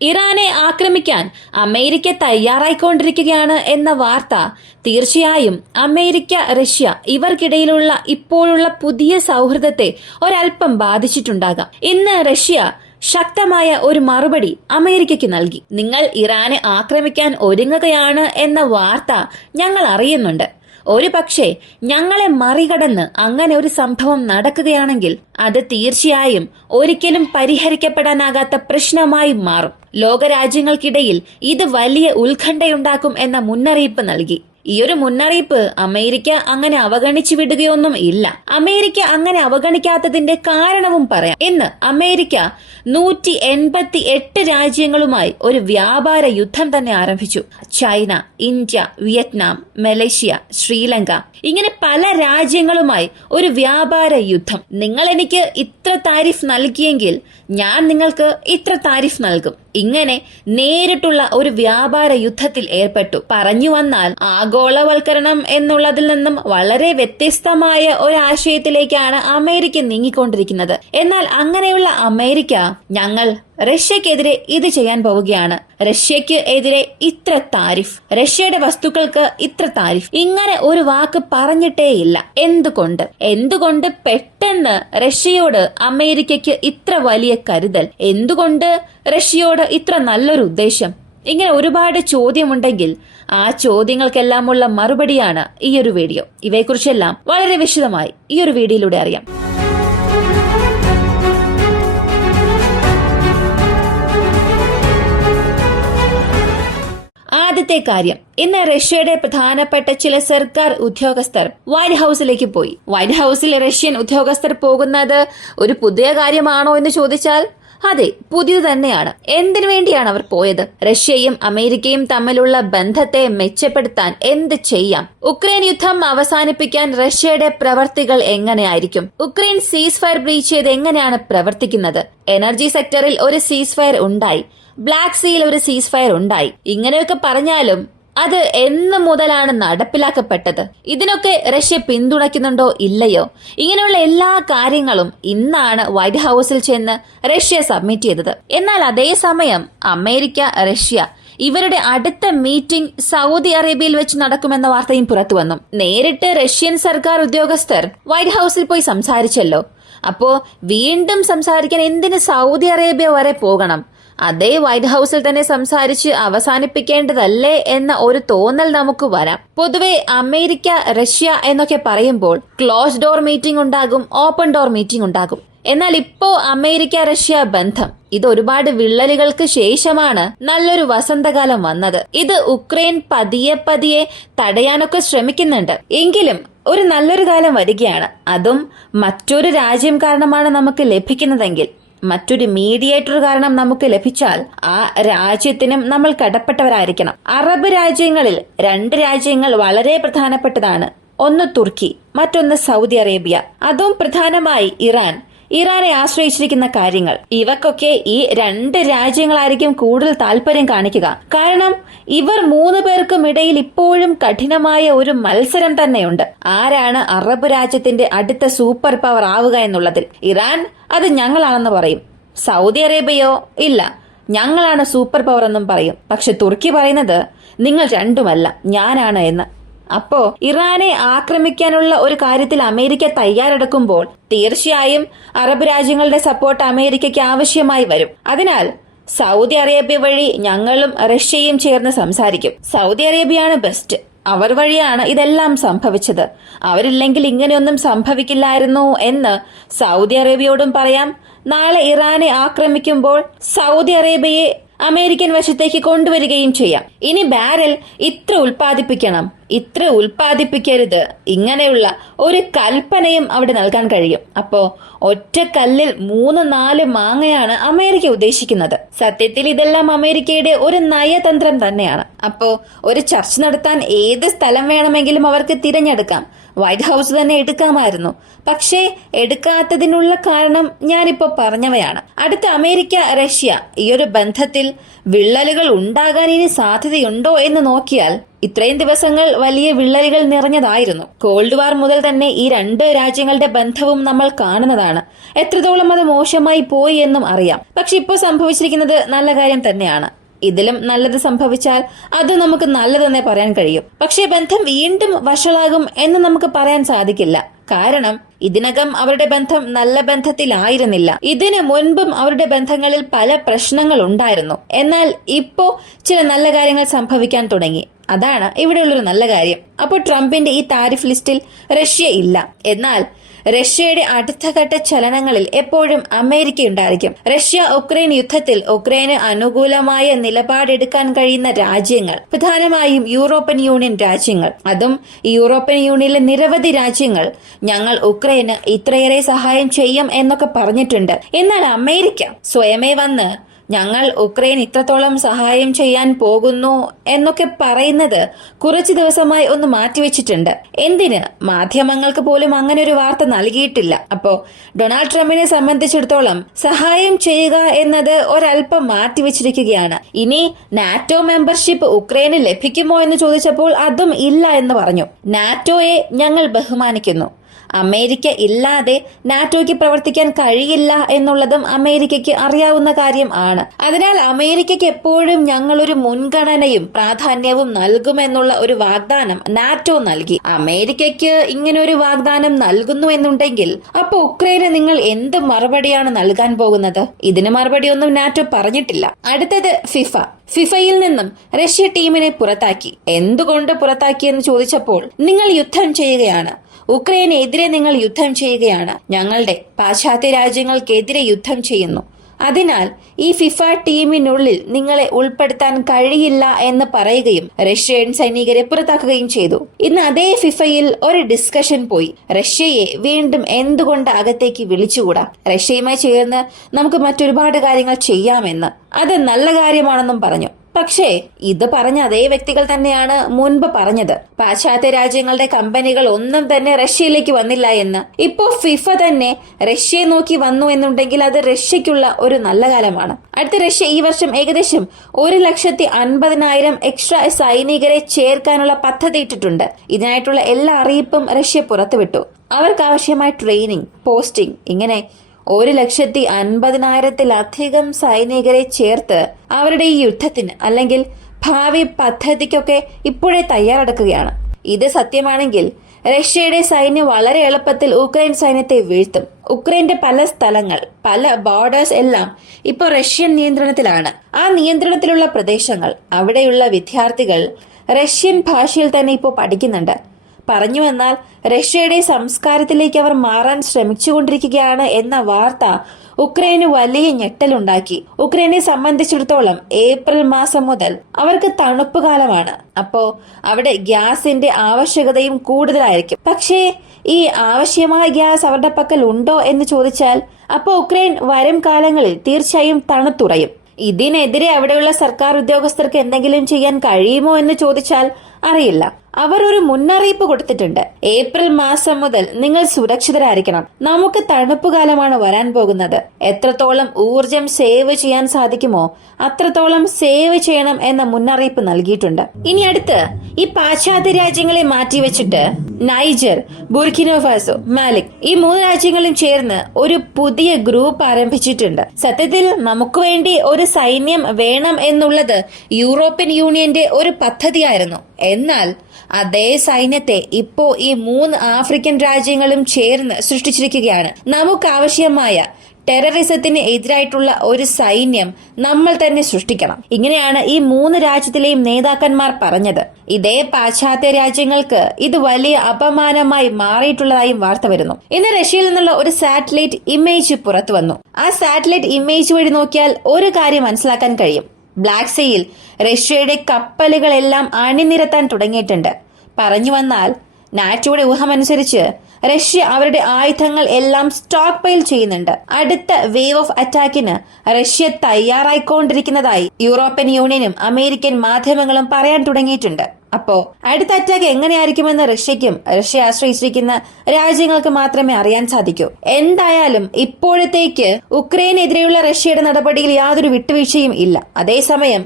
ഇറാനെ ആക്രമിക്കാൻ അമേരിക്ക തയ്യാറായിക്കൊണ്ടിരിക്കുകയാണ് എന്ന വാർത്ത തീർച്ചയായും അമേരിക്ക, റഷ്യ ഇവർക്കിടയിലുള്ള ഇപ്പോഴുള്ള പുതിയ സൗഹൃദത്തെ ഒരൽപ്പം ബാധിച്ചിട്ടുണ്ടാകാം. ഇന്ന് റഷ്യ ശക്തമായ ഒരു മറുപടി അമേരിക്കയ്ക്ക് നൽകി. നിങ്ങൾ ഇറാനെ ആക്രമിക്കാൻ ഒരുങ്ങുകയാണ് എന്ന വാർത്ത ഞങ്ങൾ അറിയുന്നുണ്ട്. ഒരു പക്ഷേ ഞങ്ങളെ മറികടന്ന് അങ്ങനെ ഒരു സംഭവം നടക്കുകയാണെങ്കിൽ അത് തീർച്ചയായും ഒരിക്കലും പരിഹരിക്കപ്പെടാനാകാത്ത പ്രശ്നമായി മാറും. ലോകരാജ്യങ്ങൾക്കിടയിൽ ഇത് വലിയ ഉത്കണ്ഠയുണ്ടാക്കും എന്ന മുന്നറിയിപ്പ് നൽകി. ഈ ഒരു മുന്നറിയിപ്പ് അമേരിക്ക അങ്ങനെ അവഗണിച്ചു വിടുകയൊന്നും ഇല്ല. അമേരിക്ക അങ്ങനെ അവഗണിക്കാത്തതിന്റെ കാരണവും പറയാം. ഇന്ന് അമേരിക്ക 188 രാജ്യങ്ങളുമായി ഒരു വ്യാപാര യുദ്ധം തന്നെ ആരംഭിച്ചു. China, India, Vietnam, Malaysia, Sri Lanka ഇങ്ങനെ പല രാജ്യങ്ങളുമായി ഒരു വ്യാപാര യുദ്ധം. നിങ്ങൾ എനിക്ക് ഇത്ര താരിഫ് നൽകിയെങ്കിൽ ഞാൻ നിങ്ങൾക്ക് ഇത്ര താരിഫ് നൽകും. ഇങ്ങനെ നേരിട്ടുള്ള ഒരു വ്യാപാര യുദ്ധത്തിൽ ഏർപ്പെട്ടു. പറഞ്ഞു വന്നാൽ ആഗോളവൽക്കരണം എന്നുള്ളതിൽ നിന്നും വളരെ വ്യത്യസ്തമായ ഒരാശയത്തിലേക്കാണ് അമേരിക്ക നീങ്ങിക്കൊണ്ടിരിക്കുന്നത്. എന്നാൽ അങ്ങനെയുള്ള അമേരിക്ക ഞങ്ങൾ റഷ്യക്കെതിരെ ഇത് ചെയ്യാൻ പോവുകയാണ്, റഷ്യക്ക് എതിരെ ഇത്ര താരിഫ്, റഷ്യയുടെ വസ്തുക്കൾക്ക് ഇത്ര താരിഫ്, ഇങ്ങനെ ഒരു വാക്ക് പറഞ്ഞിട്ടേയില്ല. എന്തുകൊണ്ട് പെട്ടെന്ന് റഷ്യയോട് അമേരിക്കയ്ക്ക് ഇത്ര വലിയ കരുതൽ? എന്തുകൊണ്ട് റഷ്യയോട് ഇത്ര നല്ലൊരു ഉദ്ദേശം? ഇങ്ങനെ ഒരുപാട് ചോദ്യമുണ്ടെങ്കിൽ ആ ചോദ്യങ്ങൾക്കെല്ലാമുള്ള മറുപടിയാണ് ഈ ഒരു വീഡിയോ. ഇവയെക്കുറിച്ചെല്ലാം വളരെ വിശദമായി ഈ ഒരു വീഡിയോയിലൂടെ അറിയാം. ആദ്യത്തെ കാര്യം, ഇന്ന് റഷ്യയുടെ പ്രധാനപ്പെട്ട ചില സർക്കാർ ഉദ്യോഗസ്ഥർ വൈറ്റ് ഹൌസിലേക്ക് പോയി. വൈറ്റ് ഹൌസിൽ റഷ്യൻ ഉദ്യോഗസ്ഥർ പോകുന്നത് ഒരു പുതിയ കാര്യമാണോ എന്ന് ചോദിച്ചാൽ അതെ, പുതിയത് തന്നെയാണ്. എന്തിനു വേണ്ടിയാണ് അവർ പോയത്? റഷ്യയും അമേരിക്കയും തമ്മിലുള്ള ബന്ധത്തെ മെച്ചപ്പെടുത്താൻ എന്ത് ചെയ്യാം? ഉക്രൈൻ യുദ്ധം അവസാനിപ്പിക്കാൻ റഷ്യയുടെ പ്രവർത്തികൾ എങ്ങനെയായിരിക്കും? ഉക്രൈൻ സീസ് ഫയർ ബ്രീച്ച് ചെയ്ത് എങ്ങനെയാണ് പ്രവർത്തിക്കുന്നത്? എനർജി സെക്ടറിൽ ഒരു സീസ് ഫയർ ഉണ്ടായി, ബ്ലാക്ക് സീയിൽ ഒരു സീസ് ഫയർ ഉണ്ടായി. ഇങ്ങനെയൊക്കെ പറഞ്ഞാലും അത് എന്ന് മുതലാണ് നടപ്പിലാക്കപ്പെട്ടത്? ഇതിനൊക്കെ റഷ്യ പിന്തുണയ്ക്കുന്നുണ്ടോ ഇല്ലയോ? ഇങ്ങനെയുള്ള എല്ലാ കാര്യങ്ങളും ഇന്നാണ് വൈറ്റ് ഹൌസിൽ ചെന്ന് റഷ്യ സബ്മിറ്റ് ചെയ്തത്. എന്നാൽ അതേസമയം അമേരിക്ക, റഷ്യ ഇവരുടെ അടുത്ത മീറ്റിംഗ് സൗദി അറേബ്യയിൽ വെച്ച് നടക്കുമെന്ന വാർത്തയും പുറത്തു വന്നു. നേരിട്ട് റഷ്യൻ സർക്കാർ ഉദ്യോഗസ്ഥർ വൈറ്റ് ഹൌസിൽ പോയി സംസാരിച്ചല്ലോ. അപ്പോ വീണ്ടും സംസാരിക്കാൻ എന്തിന് സൗദി അറേബ്യ വരെ പോകണം? അതേ വൈറ്റ് ഹൌസിൽ തന്നെ സംസാരിച്ച് അവസാനിപ്പിക്കേണ്ടതല്ലേ എന്ന ഒരു തോന്നൽ നമുക്ക് വരാം. പൊതുവെ അമേരിക്ക, റഷ്യ എന്നൊക്കെ പറയുമ്പോൾ ക്ലോസ് ഡോർ മീറ്റിംഗ് ഉണ്ടാകും, ഓപ്പൺ ഡോർ മീറ്റിംഗ് ഉണ്ടാകും. എന്നാൽ ഇപ്പോ അമേരിക്ക, റഷ്യ ബന്ധം ഇത് ഒരുപാട് വിള്ളലുകൾക്ക് ശേഷമാണ് നല്ലൊരു വസന്തകാലം വന്നത്. ഇത് ഉക്രൈൻ പതിയെ തടയാനൊക്കെ ശ്രമിക്കുന്നുണ്ട്. എങ്കിലും ഒരു നല്ലൊരു കാലം വരികയാണ്. അതും മറ്റൊരു രാജ്യം കാരണമാണ് നമുക്ക് ലഭിക്കുന്നതെങ്കിൽ, മറ്റൊരു മീഡിയേറ്റർ കാരണം നമുക്ക് ലഭിച്ചാൽ ആ രാജ്യത്തിനും നമ്മൾ കടപ്പെട്ടവരായിരിക്കണം. അറബ് രാജ്യങ്ങളിൽ 2 രാജ്യങ്ങൾ വളരെ പ്രധാനപ്പെട്ടതാണ്. ഒന്ന് തുർക്കി, മറ്റൊന്ന് സൗദി അറേബ്യ. അതും പ്രധാനമായി ഇറാനെ ആശ്രയിച്ചിരിക്കുന്ന കാര്യങ്ങൾ. ഇവക്കൊക്കെ ഈ 2 രാജ്യങ്ങളായിരിക്കും കൂടുതൽ താല്പര്യം കാണിക്കുക. കാരണം ഇവർ 3 പേർക്കും ഇടയിൽ ഇപ്പോഴും കഠിനമായ ഒരു മത്സരം തന്നെയുണ്ട്. ആരാണ് അറബ് രാജ്യത്തിന്റെ അടുത്ത സൂപ്പർ പവർ ആവുക എന്നുള്ളതിൽ. ഇറാൻ അത് ഞങ്ങളാണെന്ന് പറയും, സൗദി അറേബ്യയോ ഇല്ല, ഞങ്ങളാണ് സൂപ്പർ പവർ എന്നും പറയും. പക്ഷെ തുർക്കി പറയുന്നത് നിങ്ങൾ രണ്ടുമല്ല, ഞാനാണ് എന്ന്. അപ്പോ ഇറാനെ ആക്രമിക്കാനുള്ള ഒരു കാര്യത്തിൽ അമേരിക്ക തയ്യാറെടുക്കുമ്പോൾ തീർച്ചയായും അറബ് രാജ്യങ്ങളുടെ സപ്പോർട്ട് അമേരിക്കയ്ക്ക് ആവശ്യമായി വരും. അതിനാൽ സൗദി അറേബ്യ വഴി ഞങ്ങളും റഷ്യയും ചേർന്ന് സംസാരിക്കും. Saudi അറേബ്യയാണ് best. അവർ വഴിയാണ് ഇതെല്ലാം സംഭവിച്ചത്. അവരില്ലെങ്കിൽ ഇങ്ങനെയൊന്നും സംഭവിക്കില്ലായിരുന്നു എന്ന് സൗദി അറേബ്യയോടും പറയാം. നാളെ ഇറാനെ ആക്രമിക്കുമ്പോൾ സൗദി അറേബ്യയെ അമേരിക്കൻ വശത്തേക്ക് കൊണ്ടുവരികയും ചെയ്യാം. ഇനി ബാരൽ ഇത്ര ഉൽപ്പാദിപ്പിക്കണം, ഇത്ര ഉൽപ്പാദിപ്പിക്കരുത്, ഇങ്ങനെയുള്ള ഒരു കൽപ്പനയും അവിടെ നൽകാൻ കഴിയും. അപ്പോ ഒറ്റ കല്ലിൽ 3-4 മാങ്ങയാണ് അമേരിക്ക ഉദ്ദേശിക്കുന്നത്. സത്യത്തിൽ ഇതെല്ലാം അമേരിക്കയുടെ ഒരു നയതന്ത്രം തന്നെയാണ്. അപ്പോ ഒരു ചർച്ച നടത്താൻ ഏത് സ്ഥലം വേണമെങ്കിലും അവർക്ക് തിരഞ്ഞെടുക്കാം. വൈറ്റ് ഹൗസ് തന്നെ എടുക്കാമായിരുന്നു. പക്ഷേ എടുക്കാത്തതിനുള്ള കാരണം ഞാനിപ്പോ പറഞ്ഞവയാണ്. അടുത്ത അമേരിക്ക റഷ്യ ഈ ഒരു ബന്ധത്തിൽ വിള്ളലുകൾ ഉണ്ടാകാൻ ഇനി സാധ്യതയുണ്ടോ എന്ന് നോക്കിയാൽ ഇത്രയും ദിവസങ്ങൾ വലിയ വിള്ളലുകൾ നിറഞ്ഞതായിരുന്നു. കോൾഡ് വാർ മുതൽ തന്നെ ഈ രണ്ട് രാജ്യങ്ങളുടെ ബന്ധവും നമ്മൾ കാണുന്നതാണ്. എത്രത്തോളം അത് മോശമായി പോയി എന്നും അറിയാം. പക്ഷെ ഇപ്പോൾ സംഭവിച്ചിരിക്കുന്നത് നല്ല കാര്യം തന്നെയാണ്. ഇതിലും നല്ലത് സംഭവിച്ചാൽ അത് നമുക്ക് നല്ലതെന്നേ പറയാൻ കഴിയും. പക്ഷേ ബന്ധം വീണ്ടും വഷളാകും എന്ന് നമുക്ക് പറയാൻ സാധിക്കില്ല. കാരണം ഇതിനകം അവരുടെ ബന്ധം നല്ല ബന്ധത്തിലായിരുന്നില്ല. ഇതിനു മുൻപും അവരുടെ ബന്ധങ്ങളിൽ പല പ്രശ്നങ്ങൾ ഉണ്ടായിരുന്നു. എന്നാൽ ഇപ്പോ ചില നല്ല കാര്യങ്ങൾ സംഭവിക്കാൻ തുടങ്ങി. അതാണ് ഇവിടെയുള്ളൊരു നല്ല കാര്യം. അപ്പോൾ ട്രംപിന്റെ ഈ താരിഫ് ലിസ്റ്റിൽ റഷ്യ ഇല്ല. എന്നാൽ റഷ്യയുടെ അടുത്ത ഘട്ട ചലനങ്ങളിൽ എപ്പോഴും അമേരിക്ക ഉണ്ടായിരിക്കും. റഷ്യ ഉക്രൈൻ യുദ്ധത്തിൽ ഉക്രൈന് അനുകൂലമായ നിലപാടെടുക്കാൻ കഴിയുന്ന രാജ്യങ്ങൾ പ്രധാനമായും യൂറോപ്യൻ യൂണിയൻ രാജ്യങ്ങൾ. അതും യൂറോപ്യൻ യൂണിയനിലെ നിരവധി രാജ്യങ്ങൾ ഞങ്ങൾ ഉക്രൈന് ഇത്രയേറെ സഹായം ചെയ്യും എന്നൊക്കെ പറഞ്ഞിട്ടുണ്ട്. എന്നാൽ അമേരിക്ക സ്വയമേ വന്ന് ഞങ്ങൾ ഉക്രൈൻ ഇത്രത്തോളം സഹായം ചെയ്യാൻ പോകുന്നു എന്നൊക്കെ പറയുന്നത് കുറച്ചു ദിവസമായി ഒന്ന് മാറ്റിവെച്ചിട്ടുണ്ട്. എന്തിന്? മാധ്യമങ്ങൾക്ക് പോലും അങ്ങനെ ഒരു വാർത്ത നൽകിയിട്ടില്ല. അപ്പോ ഡൊണാൾഡ് ട്രംപിനെ സംബന്ധിച്ചിടത്തോളം സഹായം ചെയ്യുക എന്നത് ഒരല്പം മാറ്റിവെച്ചിരിക്കുകയാണ്. ഇനി നാറ്റോ മെമ്പർഷിപ്പ് ഉക്രൈന് ലഭിക്കുമോ എന്ന് ചോദിച്ചപ്പോൾ അതും ഇല്ല എന്ന് പറഞ്ഞു. നാറ്റോയെ ഞങ്ങൾ ബഹുമാനിക്കുന്നു. അമേരിക്ക ഇല്ലാതെ നാറ്റോയ്ക്ക് പ്രവർത്തിക്കാൻ കഴിയില്ല എന്നുള്ളതും അമേരിക്കയ്ക്ക് അറിയാവുന്ന കാര്യം ആണ്. അതിനാൽ അമേരിക്കയ്ക്ക് എപ്പോഴും ഞങ്ങളൊരു മുൻഗണനയും പ്രാധാന്യവും നൽകുമെന്നുള്ള ഒരു വാഗ്ദാനം നാറ്റോ നൽകി. അമേരിക്കയ്ക്ക് ഇങ്ങനെ ഒരു വാഗ്ദാനം നൽകുന്നു എന്നുണ്ടെങ്കിൽ അപ്പൊ ഉക്രൈന് നിങ്ങൾ എന്ത് മറുപടിയാണ് നൽകാൻ പോകുന്നത്? ഇതിന് മറുപടിയൊന്നും നാറ്റോ പറഞ്ഞിട്ടില്ല. അടുത്തത് ഫിഫയിൽ നിന്നും റഷ്യ ടീമിനെ പുറത്താക്കി. എന്തുകൊണ്ട് പുറത്താക്കിയെന്ന് ചോദിച്ചപ്പോൾ നിങ്ങൾ യുദ്ധം ചെയ്യുകയാണ്, ഉക്രൈനെതിരെ നിങ്ങൾ യുദ്ധം ചെയ്യുകയാണ്, ഞങ്ങളുടെ പാശ്ചാത്യ രാജ്യങ്ങൾക്കെതിരെ യുദ്ധം ചെയ്യുന്നു. അതിനാൽ ഈ ഫിഫ ടീമിനുള്ളിൽ നിങ്ങളെ ഉൾപ്പെടുത്താൻ കഴിയില്ല എന്ന് പറയുകയും റഷ്യൻ സൈനികരെ പുറത്താക്കുകയും ചെയ്തു. ഇന്ന് അതേ ഫിഫയിൽ ഒരു ഡിസ്കഷൻ പോയി. റഷ്യയെ വീണ്ടും എന്തുകൊണ്ട് അകത്തേക്ക് വിളിച്ചുകൂടാ? റഷ്യയുമായി ചേർന്ന് നമുക്ക് മറ്റൊരുപാട് കാര്യങ്ങൾ ചെയ്യാമെന്ന്. അത് നല്ല കാര്യമാണെന്നും പറഞ്ഞു. പക്ഷേ ഇത് പറഞ്ഞ അതേ വ്യക്തികൾ തന്നെയാണ് മുൻപ് പറഞ്ഞത് പാശ്ചാത്യ രാജ്യങ്ങളുടെ കമ്പനികൾ ഒന്നും തന്നെ റഷ്യയിലേക്ക് വന്നില്ല എന്ന്. ഇപ്പോ ഫിഫ തന്നെ റഷ്യയെ നോക്കി വന്നു എന്നുണ്ടെങ്കിൽ അത് റഷ്യക്കുള്ള ഒരു നല്ല കാലമാണ്. അടുത്ത റഷ്യ ഈ വർഷം ഏകദേശം 1,50,000 എക്സ്ട്രാ സൈനികരെ ചേർക്കാനുള്ള പദ്ധതി ഇട്ടിട്ടുണ്ട്. ഇതിനായിട്ടുള്ള എല്ലാ അറിയിപ്പും റഷ്യ പുറത്തുവിട്ടു. അവർക്ക് ആവശ്യമായ ട്രെയിനിങ്, പോസ്റ്റിംഗ്, ഇങ്ങനെ 1,50,000-ലധികം സൈനികരെ ചേർത്ത് അവരുടെ ഈ യുദ്ധത്തിന് അല്ലെങ്കിൽ ഭാവി പദ്ധതിക്കൊക്കെ ഇപ്പോഴേ തയ്യാറെടുക്കുകയാണ്. ഇത് സത്യമാണെങ്കിൽ റഷ്യയുടെ സൈന്യം വളരെ എളുപ്പത്തിൽ ഉക്രൈൻ സൈന്യത്തെ വീഴ്ത്തും. ഉക്രൈന്റെ പല സ്ഥലങ്ങൾ, പല ബോർഡേഴ്സ് എല്ലാം ഇപ്പോൾ റഷ്യൻ നിയന്ത്രണത്തിലാണ്. ആ നിയന്ത്രണത്തിലുള്ള പ്രദേശങ്ങൾ, അവിടെയുള്ള വിദ്യാർത്ഥികൾ റഷ്യൻ ഭാഷയിൽ തന്നെ ഇപ്പോൾ പഠിക്കുന്നുണ്ട്. പറഞ്ഞു വന്നാൽ റഷ്യയുടെ സംസ്കാരത്തിലേക്ക് അവർ മാറാൻ ശ്രമിച്ചുകൊണ്ടിരിക്കുകയാണ് എന്ന വാർത്ത ഉക്രൈന് വലിയ ഞെട്ടലുണ്ടാക്കി. ഉക്രൈനെ സംബന്ധിച്ചിടത്തോളം ഏപ്രിൽ മാസം മുതൽ അവർക്ക് തണുപ്പ് കാലമാണ്. അപ്പോ അവിടെ ഗ്യാസിന്റെ ആവശ്യകതയും കൂടുതലായിരിക്കും. പക്ഷേ ഈ ആവശ്യമായ ഗ്യാസ് അവരുടെ പക്കൽ ഉണ്ടോ എന്ന് ചോദിച്ചാൽ അപ്പോൾ ഉക്രൈൻ വരും കാലങ്ങളിൽ തീർച്ചയായും തണുത്തുറയും. ഇതിനെതിരെ അവിടെയുള്ള സർക്കാർ ഉദ്യോഗസ്ഥർക്ക് എന്തെങ്കിലും ചെയ്യാൻ കഴിയുമോ എന്ന് ചോദിച്ചാൽ അറിയില്ല. അവർ ഒരു മുന്നറിയിപ്പ് കൊടുത്തിട്ടുണ്ട്. ഏപ്രിൽ മാസം മുതൽ നിങ്ങൾ സുരക്ഷിതരായിരിക്കണം. നമുക്ക് തണുപ്പ് കാലമാണ് വരാൻ പോകുന്നത്. എത്രത്തോളം ഊർജം സേവ് ചെയ്യാൻ സാധിക്കുമോ അത്രത്തോളം സേവ് ചെയ്യണം എന്ന മുന്നറിയിപ്പ് നൽകിയിട്ടുണ്ട്. ഇനി അടുത്ത് ഈ പാശ്ചാത്യ രാജ്യങ്ങളെ മാറ്റിവെച്ചിട്ട് നൈജർ, ബുർക്കിനോ ഫാസോ, മാലിക് ഈ 3 രാജ്യങ്ങളും ചേർന്ന് ഒരു പുതിയ ഗ്രൂപ്പ് ആരംഭിച്ചിട്ടുണ്ട്. സത്യത്തിൽ നമുക്ക് വേണ്ടി ഒരു സൈന്യം വേണം എന്നുള്ളത് യൂറോപ്യൻ യൂണിയന്റെ ഒരു പദ്ധതിയായിരുന്നു. എന്നാൽ അതേ സൈന്യത്തെ ഇപ്പോ ഈ 3 ആഫ്രിക്കൻ രാജ്യങ്ങളും ചേർന്ന് സൃഷ്ടിച്ചിരിക്കുകയാണ്. നമുക്ക് ആവശ്യമായ ടെററിസത്തിന് എതിരായിട്ടുള്ള ഒരു സൈന്യം നമ്മൾ തന്നെ സൃഷ്ടിക്കണം. ഇങ്ങനെയാണ് ഈ 3 രാജ്യത്തിലെയും നേതാക്കന്മാർ പറഞ്ഞത്. ഇതേ പാശ്ചാത്യ രാജ്യങ്ങൾക്ക് ഇത് വലിയ അപമാനമായി മാറിയിട്ടുള്ളതായും വാർത്ത വരുന്നു. ഇന്ന് റഷ്യയിൽ നിന്നുള്ള ഒരു സാറ്റലൈറ്റ് ഇമേജ് പുറത്തു വന്നു. ആ സാറ്റലൈറ്റ് ഇമേജ് വഴി നോക്കിയാൽ ഒരു കാര്യം മനസ്സിലാക്കാൻ കഴിയും. ബ്ലാക്ക് സീയിൽ റഷ്യയുടെ കപ്പലുകളെല്ലാം അണിനിരത്താൻ തുടങ്ങിയിട്ടുണ്ട്. പറഞ്ഞു വന്നാൽ നാറ്റോയുടെ ഊഹമനുസരിച്ച് റഷ്യ അവരുടെ ആയുധങ്ങൾ എല്ലാം സ്റ്റോക്ക് പൈൽ ചെയ്യുന്നുണ്ട്. അടുത്ത വേവ് ഓഫ് അറ്റാക്കിന് റഷ്യ തയ്യാറായിക്കൊണ്ടിരിക്കുന്നതായി യൂറോപ്യൻ യൂണിയനും അമേരിക്കൻ മാധ്യമങ്ങളും പറയാൻ തുടങ്ങിയിട്ടുണ്ട്. അപ്പോ അടുത്ത അറ്റാക്ക് എങ്ങനെയായിരിക്കുമെന്ന് റഷ്യ ആശ്രയിച്ചിരിക്കുന്ന രാജ്യങ്ങൾക്ക് മാത്രമേ അറിയാൻ സാധിക്കൂ. എന്തായാലും ഇപ്പോഴത്തേക്ക് ഉക്രൈനെതിരെയുള്ള റഷ്യയുടെ നടപടിയിൽ യാതൊരു വിട്ടുവീഴ്ചയും ഇല്ല. അതേസമയം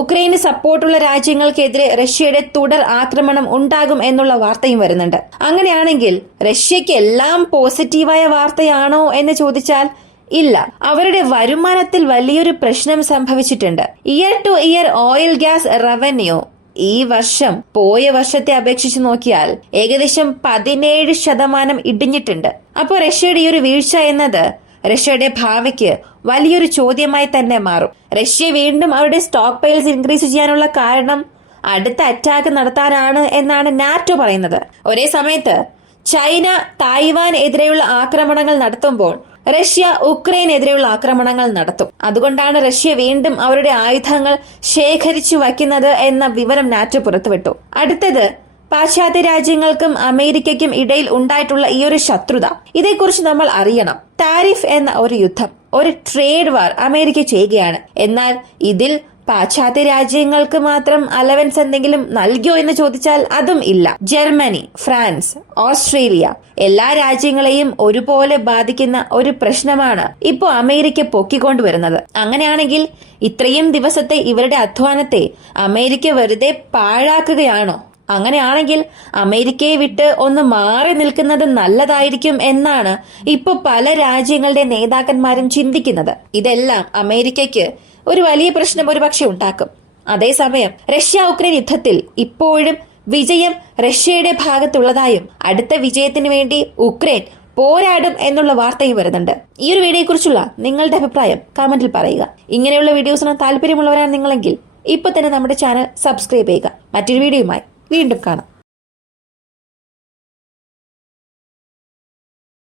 ഉക്രൈന് സപ്പോർട്ടുള്ള രാജ്യങ്ങൾക്കെതിരെ റഷ്യയുടെ തുടർ ആക്രമണം ഉണ്ടാകും എന്നുള്ള വാർത്തയും വരുന്നുണ്ട്. അങ്ങനെയാണെങ്കിൽ റഷ്യക്ക് എല്ലാം പോസിറ്റീവായ വാർത്തയാണോ എന്ന് ചോദിച്ചാൽ ഇല്ല. അവരുടെ വരുമാനത്തിൽ വലിയൊരു പ്രശ്നം സംഭവിച്ചിട്ടുണ്ട്. Year two ear oil gas revenue ഈ വർഷം പോയ വർഷത്തെ അപേക്ഷിച്ച് നോക്കിയാൽ ഏകദേശം 17% ഇടിഞ്ഞിട്ടുണ്ട്. അപ്പോൾ റഷ്യയുടെ ഈ ഒരു വീഴ്ച എന്നത് റഷ്യയുടെ ഭാവിക്ക് വലിയൊരു ചോദ്യമായി തന്നെ മാറും. റഷ്യ വീണ്ടും അവരുടെ സ്റ്റോക്ക് പൈൽസ് ഇൻക്രീസ് ചെയ്യാനുള്ള കാരണം അടുത്ത അറ്റാക്ക് നടത്താനാണ് എന്നാണ് നാറ്റോ പറയുന്നത്. ഒരേ സമയത്ത് ചൈന തായ്വാൻ എതിരെയുള്ള ആക്രമണങ്ങൾ നടത്തുമ്പോൾ റഷ്യ ഉക്രൈനെതിരെയുള്ള ആക്രമണങ്ങൾ നടത്തും. അതുകൊണ്ടാണ് റഷ്യ വീണ്ടും അവരുടെ ആയുധങ്ങൾ ശേഖരിച്ചു വയ്ക്കുന്നത് എന്ന വിവരം നാറ്റോ പുറത്തുവിട്ടു. അടുത്തത് പാശ്ചാത്യ രാജ്യങ്ങൾക്കും അമേരിക്കയ്ക്കും ഇടയിൽ ഉണ്ടായിട്ടുള്ള ഈ ഒരു ശത്രുത, ഇതേക്കുറിച്ച് നമ്മൾ അറിയണം. താരിഫ് എന്ന ഒരു യുദ്ധം, ഒരു ട്രേഡ് വാർ അമേരിക്ക ചെയ്യുകയാണ്. എന്നാൽ ഇതിൽ പാശ്ചാത്യ രാജ്യങ്ങൾക്ക് മാത്രം അലവൻസ് എന്തെങ്കിലും നൽകിയോ എന്ന് ചോദിച്ചാൽ അതും ഇല്ല. ജർമ്മനി, ഫ്രാൻസ്, ഓസ്ട്രേലിയ എല്ലാ രാജ്യങ്ങളെയും ഒരുപോലെ ബാധിക്കുന്ന ഒരു പ്രശ്നമാണ് ഇപ്പോൾ അമേരിക്ക പൊക്കിക്കൊണ്ടുവരുന്നത്. അങ്ങനെയാണെങ്കിൽ ഇത്രയും ദിവസത്തെ ഇവരുടെ അധ്വാനത്തെ അമേരിക്ക വെറുതെ പാഴാക്കുകയാണോ? അങ്ങനെയാണെങ്കിൽ അമേരിക്കയെ വിട്ട് ഒന്ന് മാറി നിൽക്കുന്നത് നല്ലതായിരിക്കും എന്നാണ് ഇപ്പോൾ പല രാജ്യങ്ങളുടെ നേതാക്കന്മാരും ചിന്തിക്കുന്നത്. ഇതെല്ലാം അമേരിക്കയ്ക്ക് ഒരു വലിയ പ്രശ്നം ഒരുപക്ഷെ ഉണ്ടാക്കും. അതേസമയം റഷ്യ ഉക്രൈൻ യുദ്ധത്തിൽ ഇപ്പോഴും വിജയം റഷ്യയുടെ ഭാഗത്തുള്ളതായും അടുത്ത വിജയത്തിന് വേണ്ടി ഉക്രൈൻ പോരാടും എന്നുള്ള വാർത്തയും വരുന്നുണ്ട്. ഈ ഒരു വീഡിയോയെ കുറിച്ചുള്ള നിങ്ങളുടെ അഭിപ്രായം കമന്റിൽ പറയുക. ഇങ്ങനെയുള്ള വീഡിയോസിന് താല്പര്യമുള്ളവരാണ് നിങ്ങളെങ്കിൽ ഇപ്പൊ തന്നെ നമ്മുടെ ചാനൽ സബ്സ്ക്രൈബ് ചെയ്യുക. മറ്റൊരു വീഡിയോയുമായി വീണ്ടും കാണാം.